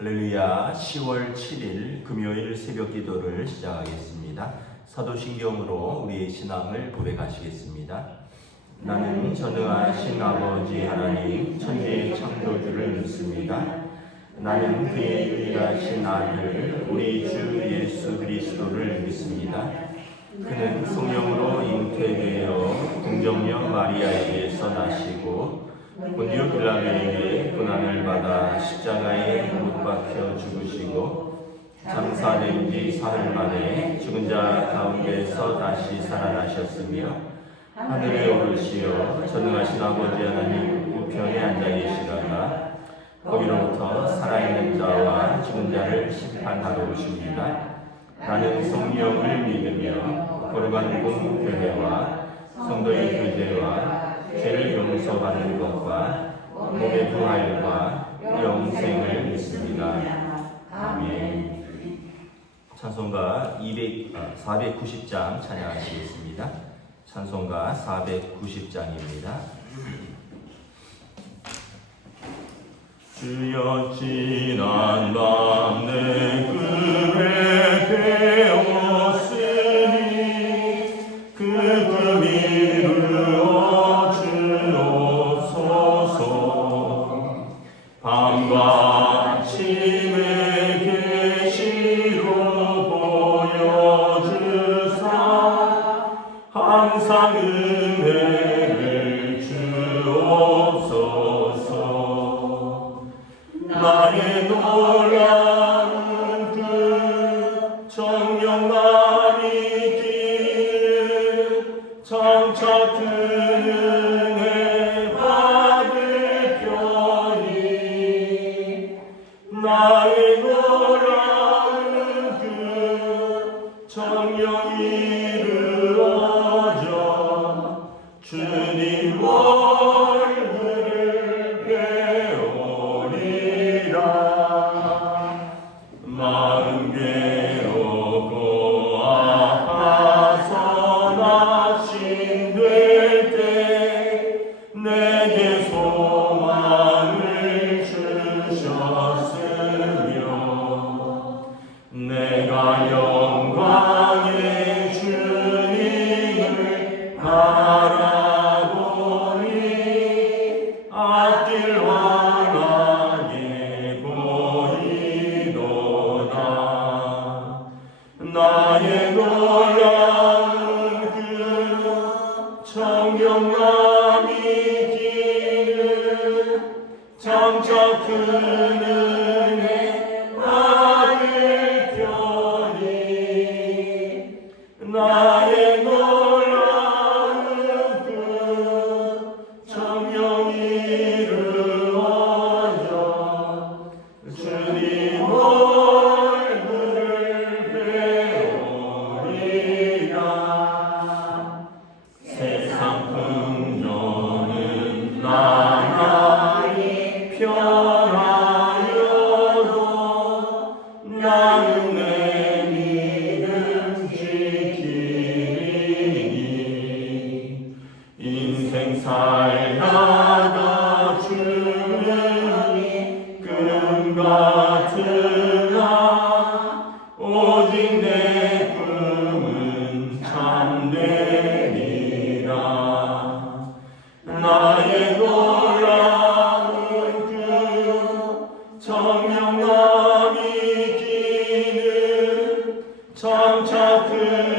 할렐루야. 10월 7일 금요일 새벽 기도를 시작하겠습니다. 사도신경으로 우리의 신앙을 고백하시겠습니다. 나는 전능하신 아버지 하나님 천지의 창조주를 믿습니다. 나는 그의 유일하신 아들 우리 주 예수 그리스도를 믿습니다. 그는 성령으로 잉태되어 궁정녀 마리아에게서 나시고 본디오 빌라도에게 고난을 받아 십자가에 못 박혀 죽으시고 장사된 지 사흘 만에 죽은 자 가운데서 다시 살아나셨으며 하늘에 오르시어 전능하신 아버지 하나님 우편에 앉아 계시다가 거기로부터 살아있는 자와 죽은 자를 심판하러 오십니다. 나는 성령을 믿으며 거룩한 공교회와 성도의 교제와 죄를 용서받는 것과 몸의 부활과 영생을 믿습니다. 아멘. 찬송가 490장 찬양하시겠습니다. 찬송가 490장입니다. 주여 지난 밤 내 꿈에 깨었으니 그 꿈 이루어 주옵소서. 밤과 아침에 계시로 보여주사 항상 은혜를 주옵소서. 나의 놀라운 그 정령만이 길 정착 그 은혜 받을 편이 나의 놀라운 그 정령이 이루어져 주님 얼굴을 배우리라. 마음 괴롭고 아파서 낙심될 때 내게 소망을 주셨으며 내가 영광의 주님을 바라보니 앞길 환하게 보이도다. 나의 놀라운 그 정령남이 길은 장차 그 은혜 받을 편이 나의 놀라운 그 정령이 이루어져 주님 얼굴을 배우리라. 세상 풍조는 나날이 변하여도 나는 내 믿음 지키니 인생 살다가 죽으니 꿈 같으나 오직 내 꿈은 참되리라. 나의 놀라운 그 정령남이 기는 장차 그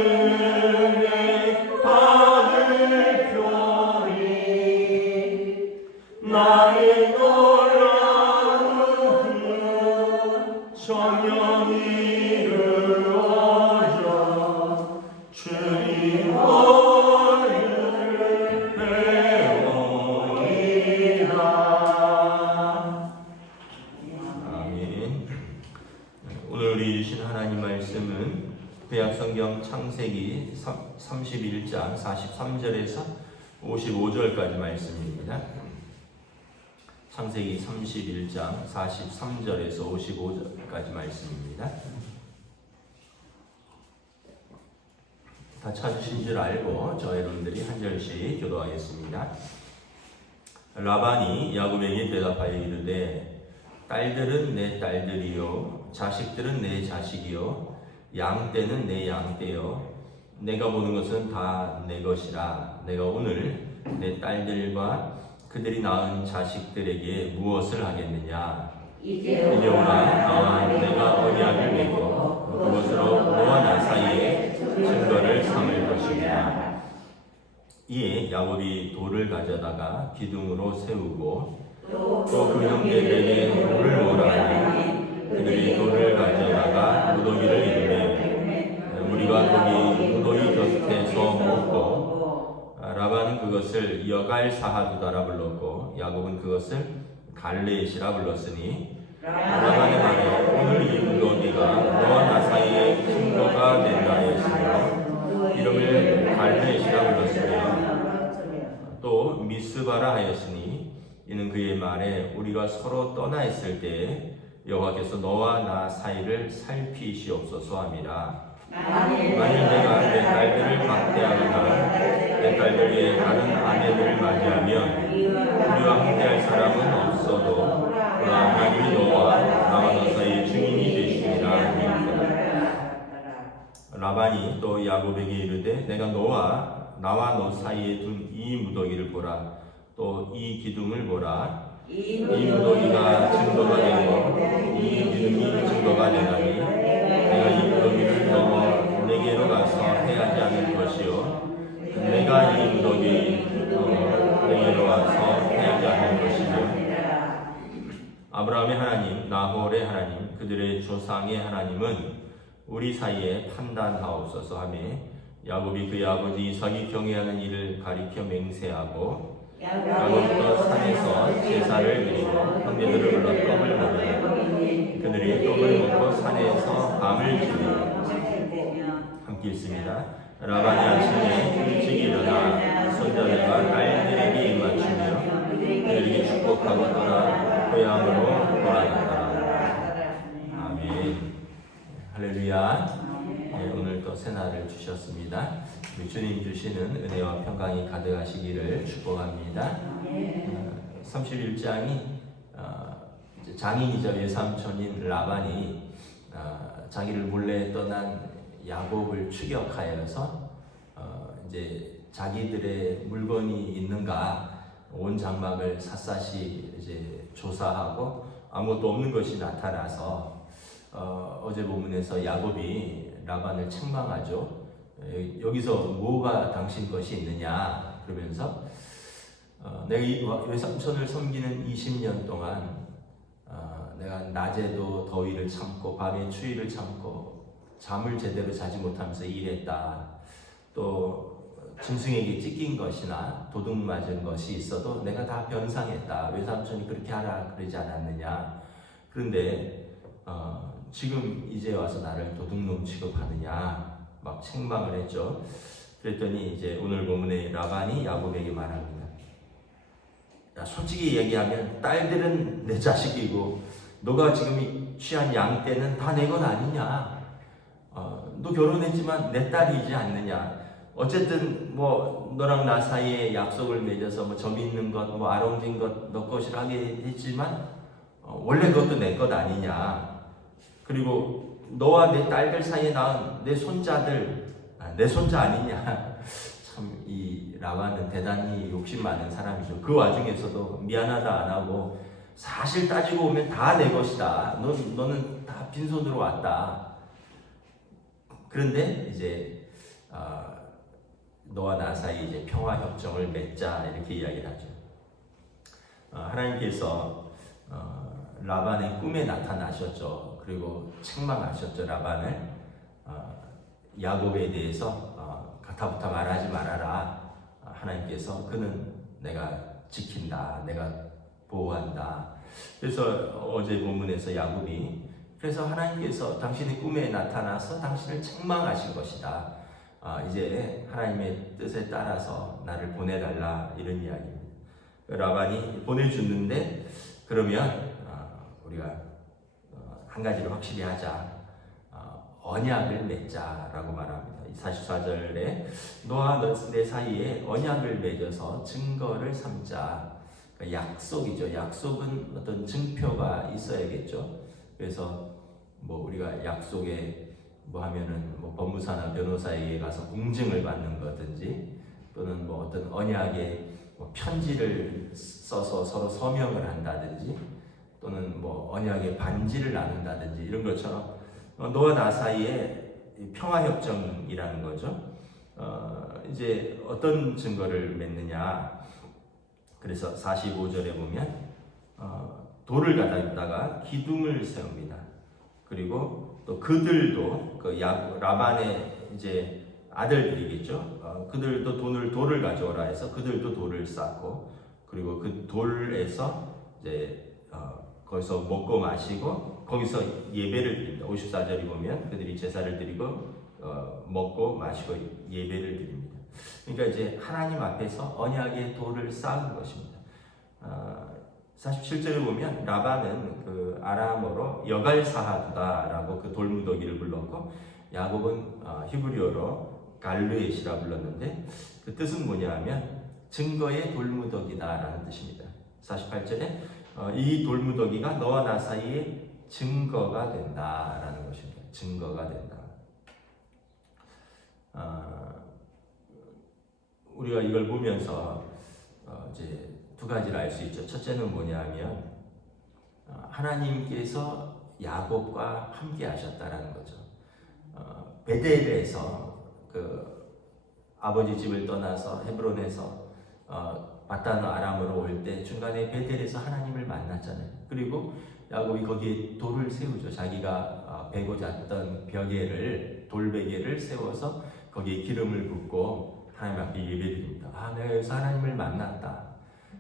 은혜 받을 편이 나의 놀라운 그 정령이 이루어져 주님 얼굴을 배우리라. 아멘. 오늘 우리 주신 하나님 말씀은 구약성경 창세기 31장 43절에서 55절까지 말씀입니다. 창세기 31장 43절에서 55절까지 말씀입니다. 다 찾으신 줄 알고 저 여러분들이 한 절씩 교도하겠습니다. 라반이 야곱에게 대답하여 이르되 딸들은 내 딸들이요 자식들은 내 자식이요 양떼는 내 양떼요 내가 보는 것은 다 내 것이라. 내가 오늘 내 딸들과 그들이 낳은 자식들에게 무엇을 하겠느냐. 이제 오라 나와 내가 언약을 맺고 그것으로 너와 나 사이에 증거를 삼을 것이니라. 이에 야곱이 돌을 가져다가 기둥으로 세우고 또 그 형제들에게 돌을 모으라 하니 그들이 돌을 가져다가 무더기를 이르매 우리가 거기 무더기 곁에서 먹고 라반은 그것을 여갈사하두다라 불렀고 야곱은 그것을 갈레시라 불렀으니 라반의 말에 오늘 이 무더기가 너와 나 사이에 증거가 된다 하였으며 이름을 갈레시라 불렀으며 또 미스바라 하였으니 이는 그의 말에 우리가 서로 떠나 있을 때에 여호와께서 너와 나 사이를 살피시옵소서 함이라. 만일 내가 내 딸들을 박대하거나 내 딸들 위에 다른 아내들을 맞이하면 우리와 함께할 사람은 없어도 하나님이 너와 나와 너 사이의 증인이 되시리라. 라반이 또 야곱에게 이르되 내가 나와 너 사이에 둔 이 무더기를 보라. 또 이 기둥을 보라. 이 무더기가 증거가 되고 이 기둥이 증거가 되나니 내가 이 무더기를 넘어 내게로 가서 해하지 않을 것이요 내가 이 무더기 내게로 와서 해하지 않을 것이며 아브라함의 하나님 나홀의 하나님 그들의 조상의 하나님은 우리 사이에 판단하옵소서 하며 야곱이 그의 아버지 이삭이 경외하는 일을 가리켜 맹세하고 야곱도 산에서 제사를 드리고 형제들을 불러 떡을 먹으니 그들이 떡을 먹고 산에서 밤을 지내며 함께 있습니다. 라반이 아침에 일찍 일어나 손자들과 딸들에게 입맞추며 그들에게 축복하고 떠나 고향으로 돌아갔다. 아멘. 할렐루야. 오늘 또 새날을 주셨습니다. 우리 주님 주시는 은혜와 평강이 가득하시기를 축복합니다. 31장이 장인이자 외삼촌인 라반이 자기를 몰래 떠난 야곱을 추격하여서 이제 자기들의 물건이 있는가 온 장막을 샅샅이 이제 조사하고 아무것도 없는 것이 나타나서 어제 본문에서 야곱이 라반을 책망하죠. 여기서 뭐가 당신 것이 있느냐 그러면서 내가 이 외삼촌을 섬기는 20년 동안 내가 낮에도 더위를 참고 밤에 추위를 참고 잠을 제대로 자지 못하면서 일했다. 또 짐승에게 찢긴 것이나 도둑 맞은 것이 있어도 내가 다 변상했다. 외삼촌이 그렇게 하라 그러지 않았느냐. 그런데 지금 이제 와서 나를 도둑놈 취급하느냐 막 책망을 했죠. 그랬더니 이제 오늘 본문에 라반이 야곱에게 말합니다. 야, 솔직히 얘기하면 딸들은 내 자식이고 너가 지금 취한 양떼는 다 내 건 아니냐. 너 결혼했지만 내 딸이지 않느냐. 어쨌든 뭐 너랑 나 사이에 약속을 맺어서 뭐 점 있는 것, 뭐 아롱진 것 너 것이라 하게 했지만 원래 그것도 내 것 아니냐. 그리고 너와 내 딸들 사이에 낳은 내 손자들 내 손자 아니냐. 참 이 라반은 대단히 욕심 많은 사람이죠. 그 와중에서도 미안하다 안 하고 사실 따지고 보면 다 내 것이다. 너는 다 빈손으로 왔다. 그런데 이제 너와 나 사이 이제 평화 협정을 맺자 이렇게 이야기를 하죠. 하나님께서 라반의 꿈에 나타나셨죠. 그리고 책망하셨죠. 라반을 야곱에 대해서 가타부타 말하지 말아라. 하나님께서 그는 내가 지킨다. 내가 보호한다. 그래서 어제 본문에서 야곱이 그래서 하나님께서 당신의 꿈에 나타나서 당신을 책망하신 것이다. 이제 하나님의 뜻에 따라서 나를 보내달라 이런 이야기입니다. 라반이 보내주는데 그러면 우리가 한 가지를 확실히 하자. 언약을 맺자라고 말합니다. 44절에 너와 내 사이에 언약을 맺어서 증거를 삼자. 약속이죠. 약속은 어떤 증표가 있어야겠죠. 그래서 뭐 우리가 약속에 뭐 하면은 뭐 법무사나 변호사에게 가서 공증을 받는 거든지, 또는 뭐 어떤 언약에 뭐 편지를 써서 서로 서명을 한다든지, 또는 뭐 언약에 반지를 나눈다든지, 이런 것처럼 너와 나 사이에 평화협정이라는 거죠. 이제 어떤 증거를 맺느냐. 그래서 45절에 보면 돌을 가져다가 기둥을 세웁니다. 그리고 또 그들도 그 라반의 이제 아들들이겠죠. 그들도 돌을 가져오라 해서 그들도 돌을 쌓고, 그리고 그 돌에서 이제 거기서 먹고 마시고 거기서 예배를 드립니다. 54절이 보면 그들이 제사를 드리고 먹고 마시고 예배를 드립니다. 그러니까 이제 하나님 앞에서 언약의 돌을 쌓은 것입니다. 47절에 보면 라반은 그 아람어로 여갈사하두다라고 그 돌무더기를 불렀고, 야곱은 히브리어로 갈르엣이라 불렀는데, 그 뜻은 뭐냐하면 증거의 돌무더기다라는 뜻입니다. 48절에 이 돌무더기가 너와 나 사이에 증거가 된다라는 것입니다. 증거가 된다. 우리가 이걸 보면서 이제 두 가지를 알 수 있죠. 첫째는 뭐냐면 하나님께서 야곱과 함께 하셨다라는 거죠. 베델에서 그 아버지 집을 떠나서 헤브론에서 바단 아람으로 올 때 중간에 베델에서 하나님을 만났잖아요. 그리고 야곱이 거기에 돌을 세우죠. 자기가 베고자 했던 돌베개를 세워서 거기에 기름을 붓고 하나님 앞에 예배드립니다. 내가 여기서 하나님을 만났다.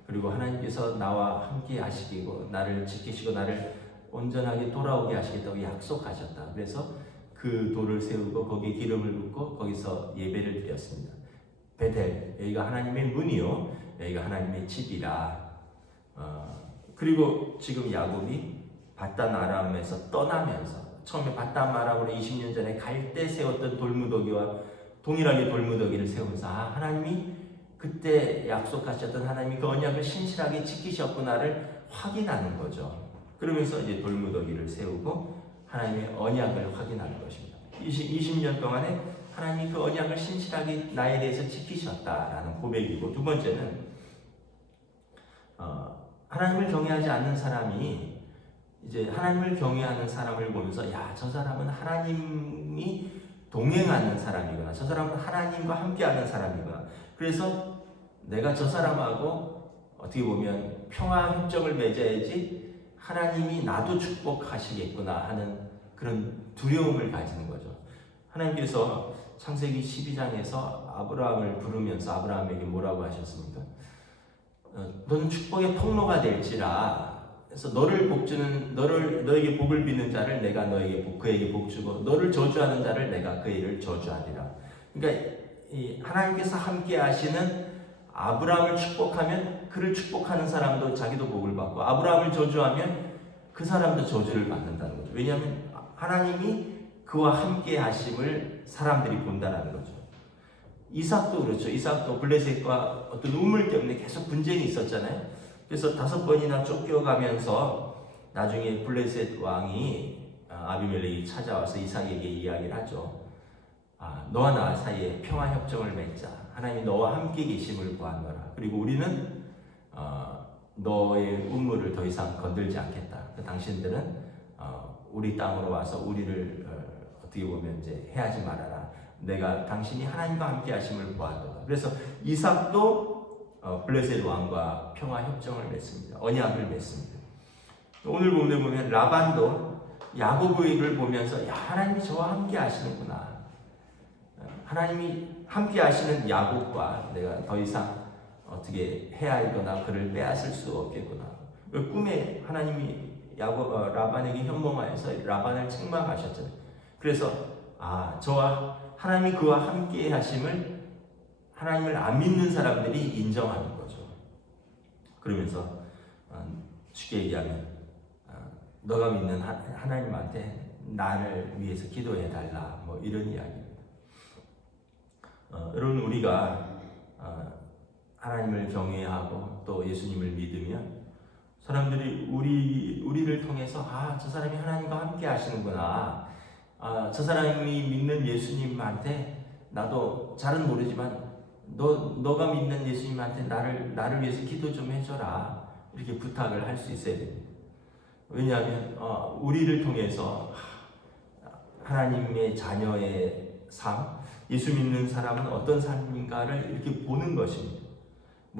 그리고 하나님께서 나와 함께 하시고 나를 지키시고 나를 온전하게 돌아오게 하시겠다고 약속하셨다. 그래서 그 돌을 세우고 거기에 기름을 붓고 거기서 예배를 드렸습니다. 베델, 여기가 하나님의 문이요, 여기가 하나님의 집이라. 그리고 지금 야곱이 바단 아람에서 떠나면서 처음에 바단 아람으로 20년 전에 갈 때 세웠던 돌무더기와 동일하게 돌무더기를 세우면서 하나님이 그때 약속하셨던 하나님이 그 언약을 신실하게 지키셨구나를 확인하는 거죠. 그러면서 이제 돌무더기를 세우고 하나님의 언약을 확인하는 것입니다. 20년 동안에 하나님이 그 언약을 신실하게 나에 대해서 지키셨다라는 고백이고, 두 번째는 하나님을 경외하지 않는 사람이 이제 하나님을 경외하는 사람을 보면서 저 사람은 하나님이 동행하는 사람이구나, 저 사람은 하나님과 함께하는 사람이구나, 그래서 내가 저 사람하고 어떻게 보면 평화협정을 맺어야지 하나님이 나도 축복하시겠구나 하는 그런 두려움을 가지는 거죠. 하나님께서 창세기 12장에서 아브라함을 부르면서 아브라함에게 뭐라고 하셨습니까? 너는 축복의 통로가 될지라. 그래서 너에게 복을 빚는 자를 내가 그에게 복 주고 너를 저주하는 자를 내가 그에게 저주하리라. 그러니까 하나님께서 함께 하시는 아브라함을 축복하면 그를 축복하는 사람도 자기도 복을 받고, 아브라함을 저주하면 그 사람도 저주를 받는다는 거죠. 왜냐하면 하나님이 그와 함께 하심을 사람들이 본다는 거죠. 이삭도 그렇죠. 이삭도 블레셋과 어떤 우물 때문에 계속 분쟁이 있었잖아요. 그래서 5번이나 쫓겨가면서 나중에 블레셋 왕이 아비멜렉이 찾아와서 이삭에게 이야기를 하죠. 너와 나 사이에 평화협정을 맺자. 하나님이 너와 함께 계심을 구하노라. 그리고 우리는 너의 우물을 더 이상 건들지 않겠다. 당신들은 우리 땅으로 와서 우리를 어떻게 보면 이제 해하지 말아라. 내가 당신이 하나님과 함께 하심을 구하노라. 그래서 이삭도 블레셋 왕과 평화협정을 맺습니다. 언약을 맺습니다. 오늘 보면 라반도 야곱을 보면서 하나님이 저와 함께 하시는구나. 하나님이 함께 하시는 야곱과 내가 더 이상 어떻게 해야하거나 그를 빼앗을 수 없겠구나. 꿈에 하나님이 라반에게 현몽하여서 라반을 책망하셨잖아요. 그래서 저와 하나님이 그와 함께 하심을 하나님을 안 믿는 사람들이 인정하는 거죠. 그러면서 쉽게 얘기하면 너가 믿는 하나님한테 나를 위해서 기도해 달라, 뭐 이런 이야기입니다. 여러분, 우리가 하나님을 경외하고 또 예수님을 믿으면 사람들이 우리를 통해서 저 사람이 하나님과 함께 하시는구나. 저 사람이 믿는 예수님한테 나도 잘은 모르지만 너가 믿는 예수님한테 나를 위해서 기도 좀 해줘라. 이렇게 부탁을 할 수 있어야 됩니다. 왜냐하면 우리를 통해서 하나님의 자녀의 삶, 예수 믿는 사람은 어떤 삶인가를 이렇게 보는 것입니다.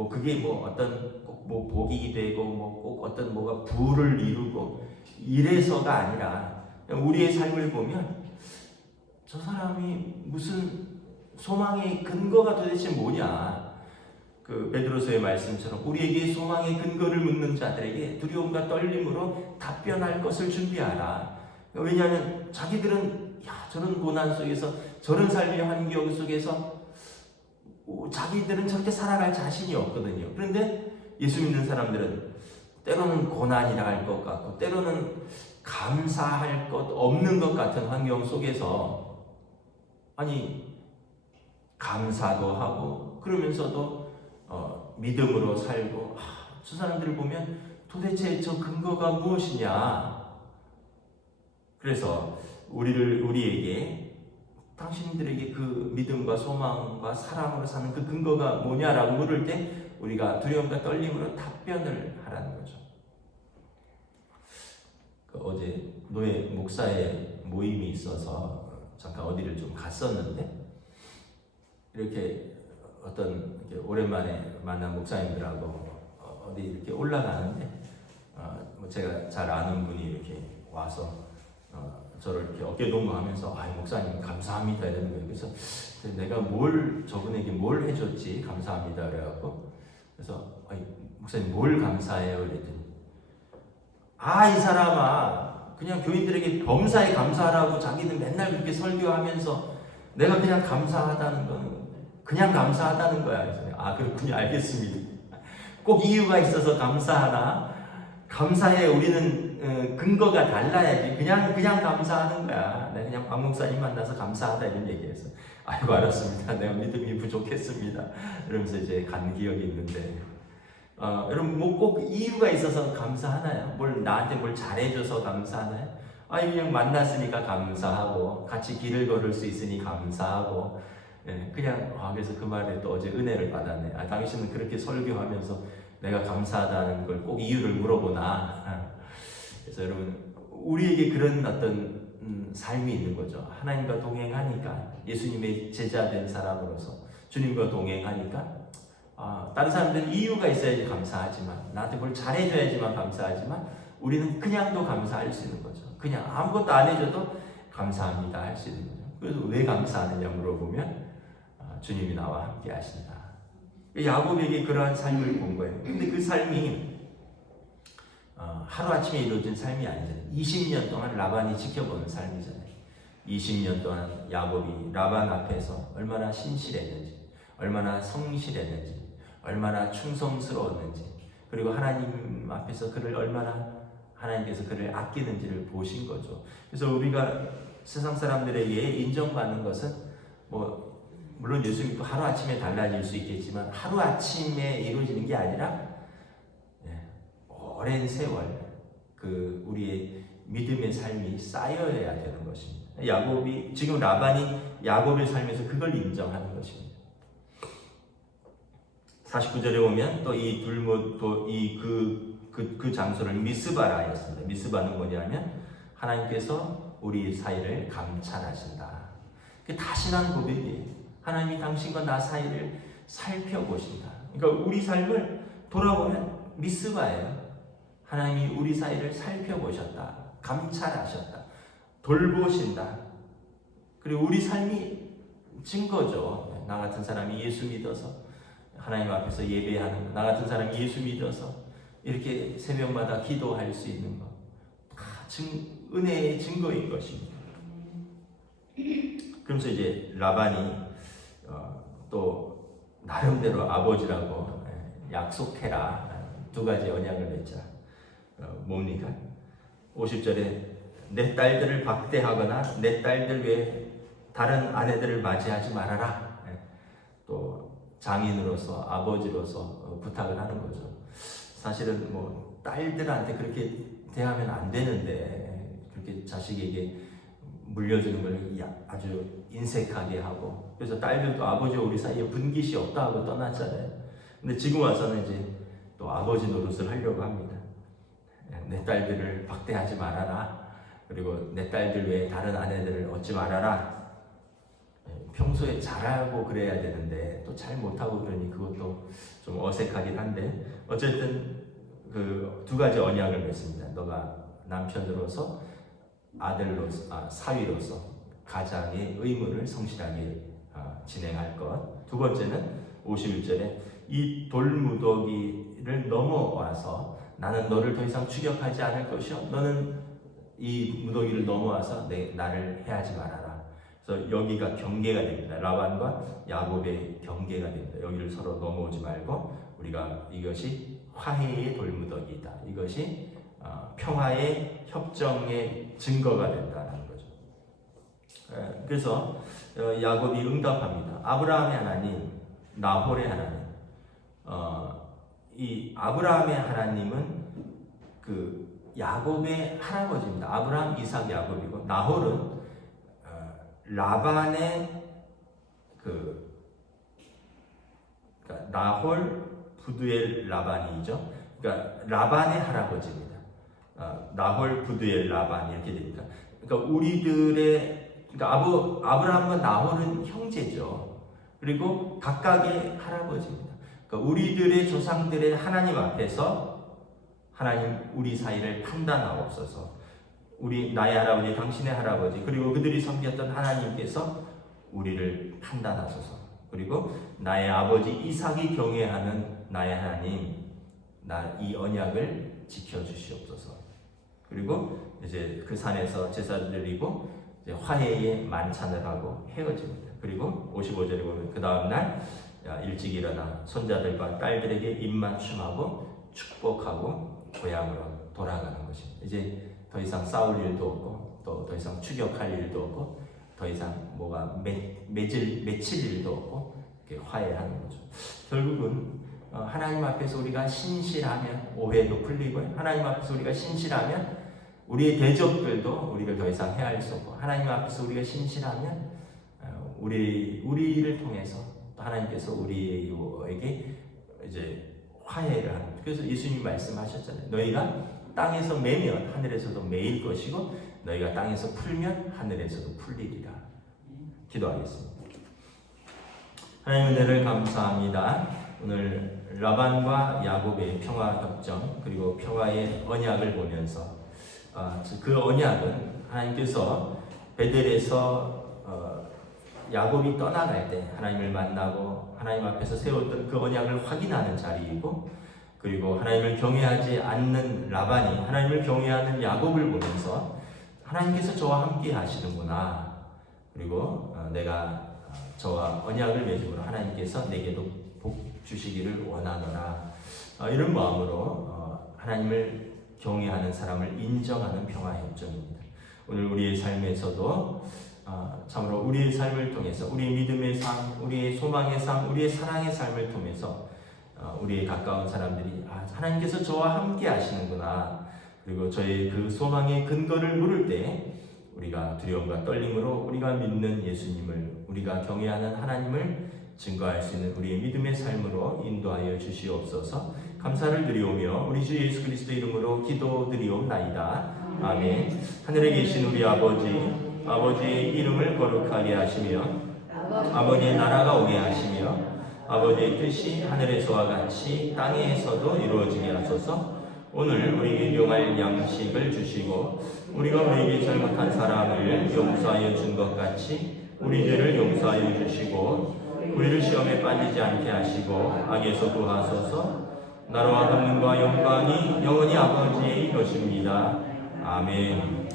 그게 어떤 꼭 복이 되고 꼭 어떤 뭐가 부를 이루고 이래서가 아니라 우리의 삶을 보면 저 사람이 무슨 소망의 근거가 도대체 뭐냐. 그 베드로서의 말씀처럼 우리에게 소망의 근거를 묻는 자들에게 두려움과 떨림으로 답변할 것을 준비하라. 왜냐하면 자기들은 저런 고난 속에서 저런 삶의 환경 속에서 자기들은 저렇게 살아갈 자신이 없거든요. 그런데 예수 믿는 사람들은 때로는 고난이라 할 것 같고 때로는 감사할 것 없는 것 같은 환경 속에서 감사도 하고 그러면서도 믿음으로 살고 저 사람들을 보면 도대체 저 근거가 무엇이냐. 그래서 우리에게 당신들에게 그 믿음과 소망과 사랑으로 사는 그 근거가 뭐냐라고 물을 때 우리가 두려움과 떨림으로 답변을 하라는 거죠. 어제 노예 목사의 모임이 있어서 잠깐 어디를 좀 갔었는데 이렇게 오랜만에 만난 목사님들하고 어디 이렇게 올라가는데 제가 잘 아는 분이 이렇게 와서 저를 이렇게 어깨 동무하면서 목사님 감사합니다 이러는 거예요. 그래서 내가 저분에게 뭘 해줬지 감사합니다 그래갖고 그래서 목사님 뭘 감사해요 이랬더니 이 사람아 그냥 교인들에게 범사에 감사하라고 자기는 맨날 그렇게 설교하면서 내가 그냥 감사하다는 건 그냥 감사하다는 거야. 그래서 그렇군요. 알겠습니다. 꼭 이유가 있어서 감사하나? 감사에 우리는 근거가 달라야지. 그냥 감사하는 거야. 내가 그냥 박 목사님 만나서 감사하다 이런 얘기해서 아이고 알았습니다. 내가 믿음이 부족했습니다. 이러면서 이제 간 기억이 있는데 여러분 꼭 이유가 있어서 감사하나요? 나한테 뭘 잘해줘서 감사하나요? 그냥 만났으니까 감사하고 같이 길을 걸을 수 있으니 감사하고 그냥 그래서 그 말에 또 어제 은혜를 받았네. 당신은 그렇게 설교하면서 내가 감사하다는 걸 꼭 이유를 물어보나. 그래서 여러분 우리에게 그런 어떤 삶이 있는 거죠. 하나님과 동행하니까 예수님의 제자된 사람으로서 주님과 동행하니까 다른 사람들은 이유가 있어야지 감사하지만 나한테 뭘 잘해줘야지만 감사하지만 우리는 그냥도 감사할 수 있는 거죠. 그냥 아무것도 안 해줘도 감사합니다 할 수 있는 거죠. 그래서 왜 감사하느냐 물어보면 주님이 나와 함께 하신다. 야곱에게 그러한 삶을 본 거예요. 근데 그 삶이 하루아침에 이루어진 삶이 아니잖아요. 20년 동안 라반이 지켜보는 삶이잖아요. 20년 동안 야곱이 라반 앞에서 얼마나 신실했는지, 얼마나 성실했는지, 얼마나 충성스러웠는지, 그리고 하나님 앞에서 그를 얼마나 하나님께서 그를 아끼는지를 보신 거죠. 그래서 우리가 세상 사람들에게 인정받는 것은 물론 예수 믿고 하루아침에 달라질 수 있겠지만 하루아침에 이루어지는 게 아니라 오랜 세월 우리의 믿음의 삶이 쌓여야 되는 것입니다. 지금 라반이 야곱의 삶에서 그걸 인정하는 것입니다. 49절에 보면 또 그 장소를 미스바라 했습니다. 미스바는 뭐냐면 하나님께서 우리 사이를 감찰하신다. 그게 다신한 고백이에요. 하나님이 당신과 나 사이를 살펴보신다. 그러니까 우리 삶을 돌아보면 미스바예요. 하나님이 우리 사이를 살펴보셨다. 감찰하셨다. 돌보신다. 그리고 우리 삶이 증거죠. 나 같은 사람이 예수 믿어서 하나님 앞에서 예배하는 것, 나 같은 사람이 예수 믿어서 이렇게 새벽마다 기도할 수 있는 것, 다 은혜의 증거인 것입니다. 그러면서 이제 라반이 또 나름대로 아버지라고 약속해라 두 가지 언약을 맺자. 뭡니까? 50절에 내 딸들을 박대하거나 내 딸들 외에 다른 아내들을 맞이하지 말아라. 또 장인으로서 아버지로서 부탁을 하는 거죠. 사실은 뭐 딸들한테 그렇게 대하면 안 되는데 그렇게 자식에게 물려주는 걸 아주 인색하게 하고, 그래서 딸들도 아버지와 우리 사이에 분깃이 없다 하고 떠났잖아요. 근데 지금 와서는 이제 또 아버지 노릇을 하려고 합니다. 내 딸들을 박대하지 말아라. 그리고 내 딸들 외에 다른 아내들을 얻지 말아라. 평소에 잘하고 그래야 되는데 또 잘 못하고 그러니 그것도 좀 어색하긴 한데, 어쨌든 그 두 가지 언약을 맺습니다. 너가 남편으로서, 아들로서, 사위로서 가장의 의무를 성실하게 진행할 것. 두 번째는 51절에 이 돌무더기를 넘어와서 나는 너를 더 이상 추격하지 않을 것이요 너는 이 무더기를 넘어와서 나를 해하지 말아라. 그래서 여기가 경계가 됩니다. 라반과 야곱의 경계가 됩니다. 여기를 서로 넘어오지 말고 우리가 이것이 화해의 돌무더기이다. 이것이 평화의 협정의 증거가 된다는 거죠. 그래서 야곱이 응답합니다. 아브라함의 하나님, 나홀의 하나님. 이 아브라함의 하나님은 그 야곱의 할아버지입니다. 아브라함, 이삭, 야곱이고, 나홀은 라반의 그러니까 나홀 부두엘 라반이죠. 그러니까 라반의 할아버지입니다. 나홀 부두엘 라반 이렇게 됩니다. 그러니까 그러니까 아브라함과 나홀은 형제죠. 그리고 각각의 할아버지입니다. 그러니까 우리들의 조상들의 하나님 앞에서 하나님 우리 사이를 판단하옵소서. 나의 할아버지, 당신의 할아버지, 그리고 그들이 섬겼던 하나님께서 우리를 판단하소서. 그리고 나의 아버지 이삭이 경외하는 나의 하나님, 이 언약을 지켜주시옵소서. 그리고 이제 그 산에서 제사를 드리고 이제 화해의 만찬을 하고 헤어집니다. 그리고 55절에 보면 그 다음날 일찍 일어나 손자들과 딸들에게 입맞춤하고 축복하고 고향으로 돌아가는 것입니다. 이제 더 이상 싸울 일도 없고 또 더 이상 추격할 일도 없고 더 이상 뭐가 맺힐 일도 없고 이렇게 화해하는 거죠. 결국은 하나님 앞에서 우리가 신실하면 오해도 풀리고요. 하나님 앞에서 우리가 신실하면 우리의 대적들도 우리를 더 이상 해할 수 없고, 하나님 앞에서 우리가 신실하면 우리를 통해서 또 하나님께서 우리에게 이제 화해를 하는 거죠. 그래서 예수님이 말씀하셨잖아요. 너희가 땅에서 매면 하늘에서도 매일 것이고 너희가 땅에서 풀면 하늘에서도 풀리리라. 기도하겠습니다. 하나님 은혜를 감사합니다. 오늘 라반과 야곱의 평화협정 그리고 평화의 언약을 보면서 그 언약은 하나님께서 베델에서 야곱이 떠나갈 때 하나님을 만나고 하나님 앞에서 세웠던 그 언약을 확인하는 자리이고, 그리고 하나님을 경외하지 않는 라반이 하나님을 경외하는 야곱을 보면서 하나님께서 저와 함께 하시는구나. 그리고 내가 저와 언약을 맺음으로 하나님께서 내게도 복 주시기를 원하노라. 이런 마음으로 하나님을 경외하는 사람을 인정하는 평화협정입니다. 오늘 우리의 삶에서도 참으로 우리의 삶을 통해서 우리의 믿음의 삶, 우리의 소망의 삶, 우리의 사랑의 삶을 통해서 우리의 가까운 사람들이 하나님께서 저와 함께 하시는구나. 그리고 저의 그 소망의 근거를 물을 때 우리가 두려움과 떨림으로 우리가 믿는 예수님을, 우리가 경외하는 하나님을 증거할 수 있는 우리의 믿음의 삶으로 인도하여 주시옵소서. 감사를 드리오며 우리 주 예수 그리스도 이름으로 기도드리옵나이다. 아멘. 하늘에 계신 우리 아버지의 이름을 거룩하게 하시며 아버지의 나라가 오게 하시며 아버지의 뜻이 하늘에서와 같이 땅에서도 이루어지게 하소서. 오늘 우리에게 용할 양식을 주시고 우리가 우리에게 잘못한 사람을 용서하여 준 것 같이 우리 죄를 용서하여 주시고 우리를 시험에 빠지지 않게 하시고 악에서 구하소서. 나라와 권능과 영광이 영원히 아버지의 것입니다. 아멘.